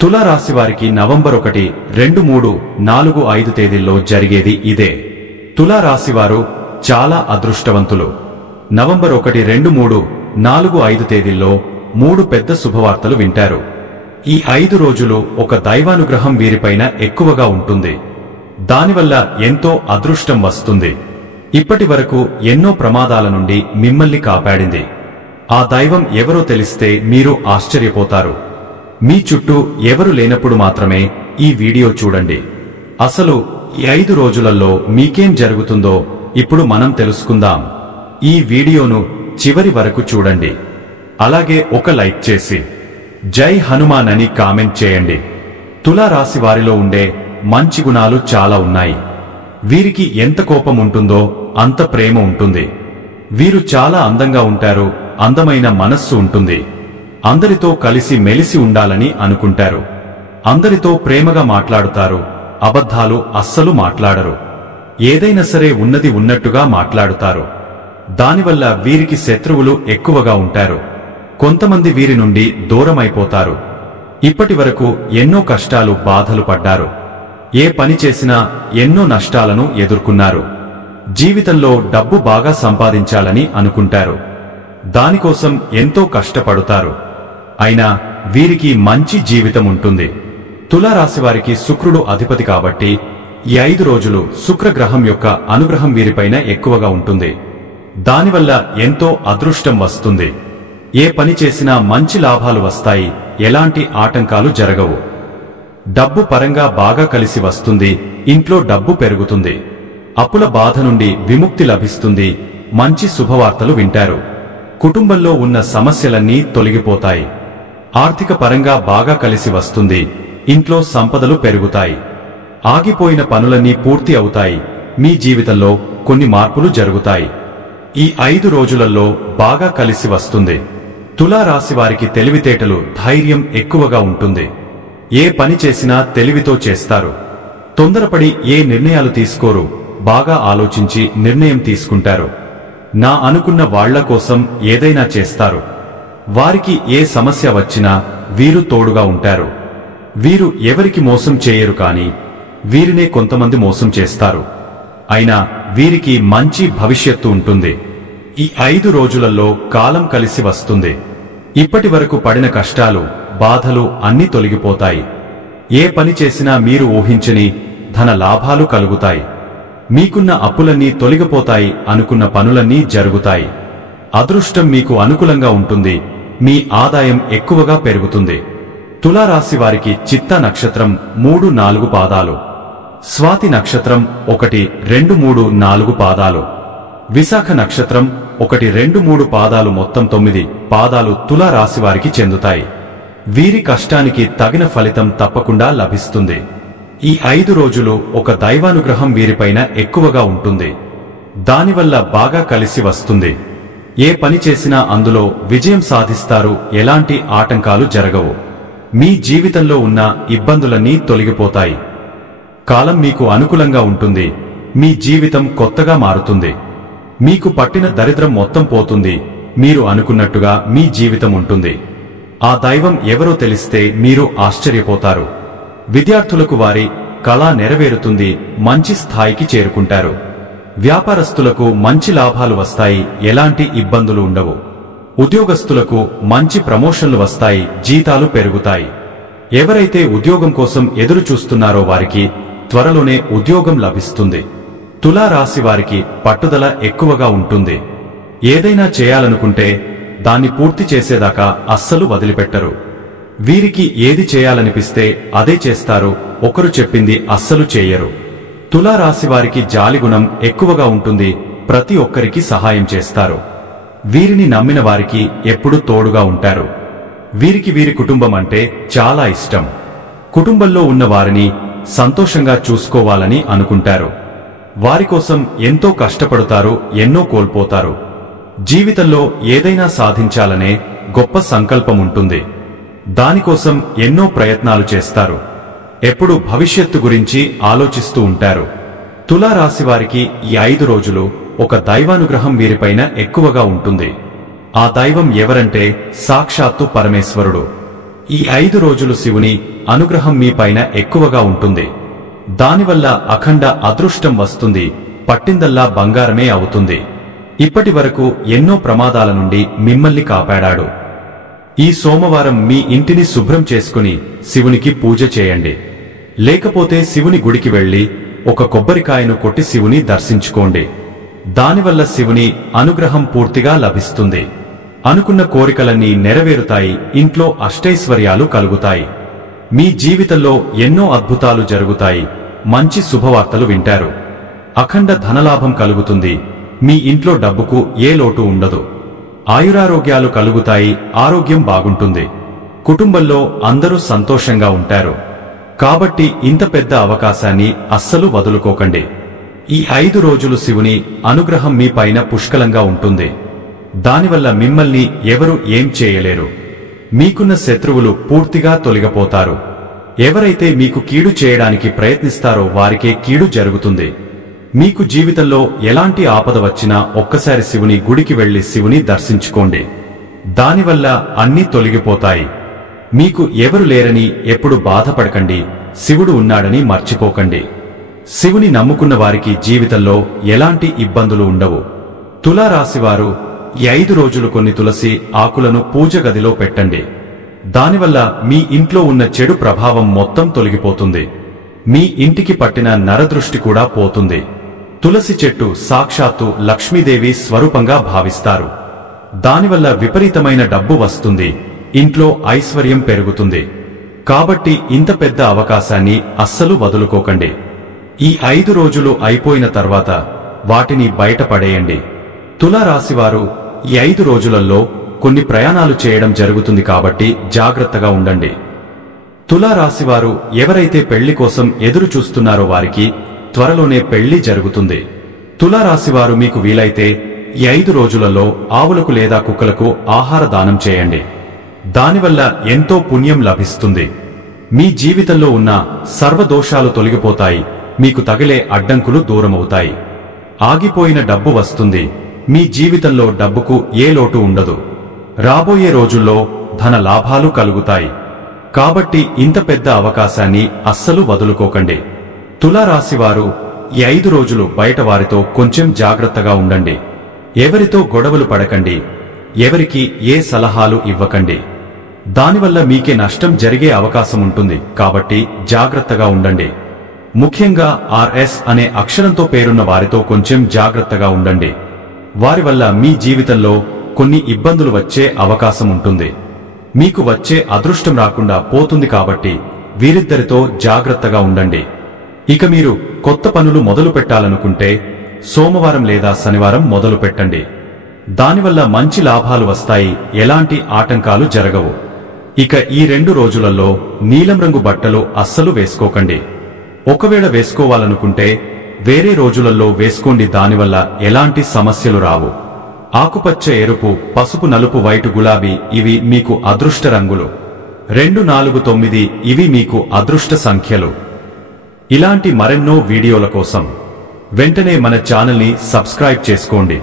తులా రాశి వారికి నవంబర్ 1, 2, 3, 4, 5 తేదీల్లో జరిగేది ఇదే. తులా రాశి వారు చాలా అదృష్టవంతులు. నవంబర్ 1, 2, 3, 4, 5 తేదీల్లో 3 పెద్ద శుభవార్తలు వింటారు. ఈ 5 రోజులు ఒక దైవానుగ్రహం వీరిపైన ఎక్కువగా ఉంటుంది. దానివల్ల ఎంతో అదృష్టం వస్తుంది. ఇప్పటి వరకు ఎన్నో ప్రమాదాల నుండి మిమ్మల్ని కాపాడింది ఆ దైవం ఎవరో తెలిస్తే మీరు ఆశ్చర్యపోతారు. మీ చుట్టూ ఎవరు లేనప్పుడు మాత్రమే ఈ వీడియో చూడండి. అసలు ఈ 5 రోజులలో మీకేం జరుగుతుందో ఇప్పుడు మనం తెలుసుకుందాం. ఈ వీడియోను చివరి వరకు చూడండి. అలాగే ఒక లైక్ చేసి జై హనుమాన్ అని కామెంట్ చేయండి. తులా రాశి వారిలో ఉండే మంచి గుణాలు చాలా ఉన్నాయి. వీరికి ఎంత కోపం ఉంటుందో అంత ప్రేమ ఉంటుంది. వీరు చాలా అందంగా ఉంటారు. అందమైన మనస్సు ఉంటుంది. అందరితో కలిసి మెలిసి ఉండాలని అనుకుంటారు. అందరితో ప్రేమగా మాట్లాడుతారు. అబద్ధాలు అస్సలు మాట్లాడరు. ఏదైనా సరే ఉన్నది ఉన్నట్టుగా మాట్లాడుతారు. దానివల్ల వీరికి శత్రువులు ఎక్కువగా ఉంటారు. కొంతమంది వీరి నుండి దూరమైపోతారు. ఇప్పటి వరకు ఎన్నో కష్టాలు బాధలు పడ్డారు. ఏ పని చేసినా ఎన్నో నష్టాలను ఎదుర్కొన్నారు. జీవితంలో డబ్బు బాగా సంపాదించాలని అనుకుంటారు. దానికోసం ఎంతో కష్టపడుతారు. అయినా వీరికి మంచి జీవితం ఉంటుంది. తులా రాశి వారికి శుక్రుడు అధిపతి కాబట్టి ఈ 5 రోజులు శుక్రగ్రహం యొక్క అనుగ్రహం వీరిపైన ఎక్కువగా ఉంటుంది. దానివల్ల ఎంతో అదృష్టం వస్తుంది. ఏ పని చేసినా మంచి లాభాలు వస్తాయి. ఎలాంటి ఆటంకాలు జరగవు. డబ్బు పరంగా బాగా కలిసి వస్తుంది. ఇంట్లో డబ్బు పెరుగుతుంది. అప్పుల బాధ నుండి విముక్తి లభిస్తుంది. మంచి శుభవార్తలు వింటారు. కుటుంబంలో ఉన్న సమస్యలన్నీ తొలగిపోతాయి. ఆర్థిక పరంగా బాగా కలిసి వస్తుంది. ఇంట్లో సంపదలు పెరుగుతాయి. ఆగిపోయిన పనులన్నీ పూర్తి అవుతాయి. మీ జీవితంలో కొన్ని మార్పులు జరుగుతాయి. ఈ 5 రోజులలో బాగా కలిసి వస్తుంది. తులా రాశి వారికి తెలివితేటలు ధైర్యం ఎక్కువగా ఉంటుంది. ఏ పని చేసినా తెలివితో చేస్తారు. తొందరపడి ఏ నిర్ణయాలు తీసుకోరు. బాగా ఆలోచించి నిర్ణయం తీసుకుంటారు. నా అనుకున్న వాళ్ల కోసం ఏదైనా చేస్తారు. వారికి ఏ సమస్య వచ్చినా వీరు తోడుగా ఉంటారు. వీరు ఎవరికి మోసం చేయరు. కానీ వీరినే కొంతమంది మోసం చేస్తారు. అయినా వీరికి మంచి భవిష్యత్తు ఉంటుంది. ఈ 5 రోజులలో కాలం కలిసి వస్తుంది. ఇప్పటి వరకు పడిన కష్టాలు బాధలు అన్నీ తొలగిపోతాయి. ఏ పని చేసినా మీరు ఊహించని ధన లాభాలు కలుగుతాయి. మీకున్న అప్పులన్నీ తొలగిపోతాయి. అనుకున్న పనులన్నీ జరుగుతాయి. అదృష్టం మీకు అనుకూలంగా ఉంటుంది. మీ ఆదాయం ఎక్కువగా పెరుగుతుంది. తులా రాశి వారికి చిత్తా నక్షత్రం 3, 4 పాదాలు, స్వాతి నక్షత్రం 1, 2, 3, 4 పాదాలు, విశాఖ నక్షత్రం 1, 2, 3 పాదాలు మొత్తం 9 పాదాలు తులా రాశి వారికి చెందుతాయి. వీరి కష్టానికి తగిన ఫలితం తప్పకుండా లభిస్తుంది. ఈ 5 రోజులు ఒక దైవానుగ్రహం వీరిపైన ఎక్కువగా ఉంటుంది. దానివల్ల బాగా కలిసి వస్తుంది. ఏ పని చేసినా అందులో విజయం సాధిస్తారు. ఎలాంటి ఆటంకాలు జరగవు. మీ జీవితంలో ఉన్న ఇబ్బందులన్నీ తొలగిపోతాయి. కాలం మీకు అనుకూలంగా ఉంటుంది. మీ జీవితం కొత్తగా మారుతుంది. మీకు పట్టిన దరిద్రం మొత్తం పోతుంది. మీరు అనుకున్నట్టుగా మీ జీవితం ఉంటుంది. ఆ దైవం ఎవరో తెలిస్తే మీరు ఆశ్చర్యపోతారు. విద్యార్థులకు వారి కళ నెరవేరుతుంది. మంచి స్థాయికి చేరుకుంటారు. వ్యాపారస్తులకు మంచి లాభాలు వస్తాయి. ఎలాంటి ఇబ్బందులు ఉండవు. ఉద్యోగస్తులకు మంచి ప్రమోషన్లు వస్తాయి. జీతాలు పెరుగుతాయి. ఎవరైతే ఉద్యోగం కోసం ఎదురు చూస్తున్నారో వారికి త్వరలోనే ఉద్యోగం లభిస్తుంది. తులా రాశి వారికి పట్టుదల ఎక్కువగా ఉంటుంది. ఏదైనా చేయాలనుకుంటే దాన్ని పూర్తి చేసేదాకా అస్సలు వదిలిపెట్టరు. వీరికి ఏది చేయాలనిపిస్తే అదే చేస్తారు. ఒకరు చెప్పింది అస్సలు చేయరు. తులా రాశి వారికి జాలిగుణం ఎక్కువగా ఉంటుంది. ప్రతి ఒక్కరికి సహాయం చేస్తారు. వీరిని నమ్మిన వారికి ఎప్పుడూ తోడుగా ఉంటారు. వీరికి వీరి కుటుంబం అంటే చాలా ఇష్టం. కుటుంబంలో ఉన్న వారిని సంతోషంగా చూసుకోవాలని అనుకుంటారు. వారి కోసం ఎంతో కష్టపడతారు. ఎన్నో కోల్పోతారు. జీవితంలో ఏదైనా సాధించాలనే గొప్ప సంకల్పం ఉంటుంది. దానికోసం ఎన్నో ప్రయత్నాలు చేస్తారు. ఎప్పుడు భవిష్యత్తు గురించి ఆలోచిస్తూ ఉంటారు. తులా రాశి వారికి ఈ 5 రోజులు ఒక దైవానుగ్రహం వీరిపైన ఎక్కువగా ఉంటుంది. ఆ దైవం ఎవరంటే సాక్షాత్తు పరమేశ్వరుడు. ఈ 5 రోజులు శివుని అనుగ్రహం మీ పైన ఎక్కువగా ఉంటుంది. దానివల్ల అఖండ అదృష్టం వస్తుంది. పట్టిందల్లా బంగారమే అవుతుంది. ఇప్పటి వరకు ఎన్నో ప్రమాదాల నుండి మిమ్మల్ని కాపాడాడు. ఈ సోమవారం మీ ఇంటిని శుభ్రం చేసుకుని శివునికి పూజ చేయండి. లేకపోతే శివుని గుడికి వెళ్లి ఒక కొబ్బరికాయను కొట్టి శివుని దర్శించుకోండి. దానివల్ల శివుని అనుగ్రహం పూర్తిగా లభిస్తుంది. అనుకున్న కోరికలన్నీ నెరవేరుతాయి. ఇంట్లో అష్టైశ్వర్యాలు కలుగుతాయి. మీ జీవితంలో ఎన్నో అద్భుతాలు జరుగుతాయి. మంచి శుభవార్తలు వింటారు. అఖండ ధనలాభం కలుగుతుంది. మీ ఇంట్లో డబ్బుకు ఏ లోటు ఉండదు. ఆయురారోగ్యాలు కలుగుతాయి. ఆరోగ్యం బాగుంటుంది. కుటుంబంలో అందరూ సంతోషంగా ఉంటారు. కాబట్టి ఇంత పెద్ద అవకాశాన్ని అస్సలు వదులుకోకండి. ఈ 5 రోజులు శివుని అనుగ్రహం మీ పైన పుష్కలంగా ఉంటుంది. దానివల్ల మిమ్మల్ని ఎవరు ఏం చేయలేరు. మీకున్న శత్రువులు పూర్తిగా తొలగిపోతారు. ఎవరైతే మీకు కీడు చేయడానికి ప్రయత్నిస్తారో వారికే కీడు జరుగుతుంది. మీకు జీవితంలో ఎలాంటి ఆపద వచ్చినా ఒక్కసారి శివుని గుడికి వెళ్లి శివుని దర్శించుకోండి. దానివల్ల అన్నీ తొలగిపోతాయి. మీకు ఎవరు లేరని ఎప్పుడు బాధపడకండి. శివుడు ఉన్నాడని మర్చిపోకండి. శివుని నమ్ముకున్న వారికి జీవితంలో ఎలాంటి ఇబ్బందులు ఉండవు. తులారాశివారు ఈ 5 రోజులు కొన్ని తులసి ఆకులను పూజ గదిలో పెట్టండి. దానివల్ల మీ ఇంట్లో ఉన్న చెడు ప్రభావం మొత్తం తొలగిపోతుంది. మీ ఇంటికి పట్టిన నరదృష్టి కూడా పోతుంది. తులసి చెట్టు సాక్షాత్తు లక్ష్మీదేవి స్వరూపంగా భావిస్తారు. దానివల్ల విపరీతమైన డబ్బు వస్తుంది. ఇంట్లో ఐశ్వర్యం పెరుగుతుంది. కాబట్టి ఇంత పెద్ద అవకాశాన్ని అస్సలు వదులుకోకండి. ఈ 5 రోజులు అయిపోయిన తర్వాత వాటిని బయటపడేయండి. తులారాశివారు ఈ 5 రోజులలో కొన్ని ప్రయాణాలు చేయడం జరుగుతుంది. కాబట్టి జాగ్రత్తగా ఉండండి. తులారాశివారు ఎవరైతే పెళ్లి కోసం ఎదురు చూస్తున్నారో వారికి త్వరలోనే పెళ్లి జరుగుతుంది. తులారాశివారు మీకు వీలైతే ఈ 5 రోజులలో ఆవులకు లేదా కుక్కలకు ఆహార దానం చేయండి. దానివల్ల ఎంతో పుణ్యం లభిస్తుంది. మీ జీవితంలో ఉన్న సర్వదోషాలు తొలగిపోతాయి. మీకు తగిలే అడ్డంకులు దూరమవుతాయి. ఆగిపోయిన డబ్బు వస్తుంది. మీ జీవితంలో డబ్బుకు ఏ లోటు ఉండదు. రాబోయే రోజుల్లో ధన లాభాలు కలుగుతాయి. కాబట్టి ఇంత పెద్ద అవకాశాన్ని అస్సలు వదులుకోకండి. తులారాశివారు ఈ 5 రోజులు బయట వారితో కొంచెం జాగ్రత్తగా ఉండండి. ఎవరితో గొడవలు పడకండి. ఎవరికి ఏ సలహాలు ఇవ్వకండి. దానివల్ల మీకే నష్టం జరిగే అవకాశం ఉంటుంది. కాబట్టి జాగ్రత్తగా ఉండండి. ముఖ్యంగా RS అనే అక్షరంతో పేరున్న వారితో కొంచెం జాగ్రత్తగా ఉండండి. వారి వల్ల మీ జీవితంలో కొన్ని ఇబ్బందులు వచ్చే అవకాశం ఉంటుంది. మీకు వచ్చే అదృష్టం రాకుండా పోతుంది. కాబట్టి వీరిద్దరితో జాగ్రత్తగా ఉండండి. ఇక మీరు కొత్త పనులు మొదలు పెట్టాలనుకుంటే సోమవారం లేదా శనివారం మొదలు పెట్టండి. దానివల్ల మంచి లాభాలు వస్తాయి. ఎలాంటి ఆటంకాలు జరగవు. ఇక ఈ 2 రోజులలో నీలం రంగు బట్టలు అస్సలు వేసుకోకండి. ఒకవేళ వేసుకోవాలనుకుంటే వేరే రోజులలో వేసుకోండి. దానివల్ల ఎలాంటి సమస్యలు రావు. ఆకుపచ్చ, ఎరుపు, పసుపు, నలుపు, వైటు, గులాబీ ఇవి మీకు అదృష్ట రంగులు. 2, 4, 9 ఇవి మీకు అదృష్ట సంఖ్యలు. ఇలాంటి మరెన్నో వీడియోల కోసం వెంటనే మన ఛానల్ని సబ్స్క్రైబ్ చేసుకోండి.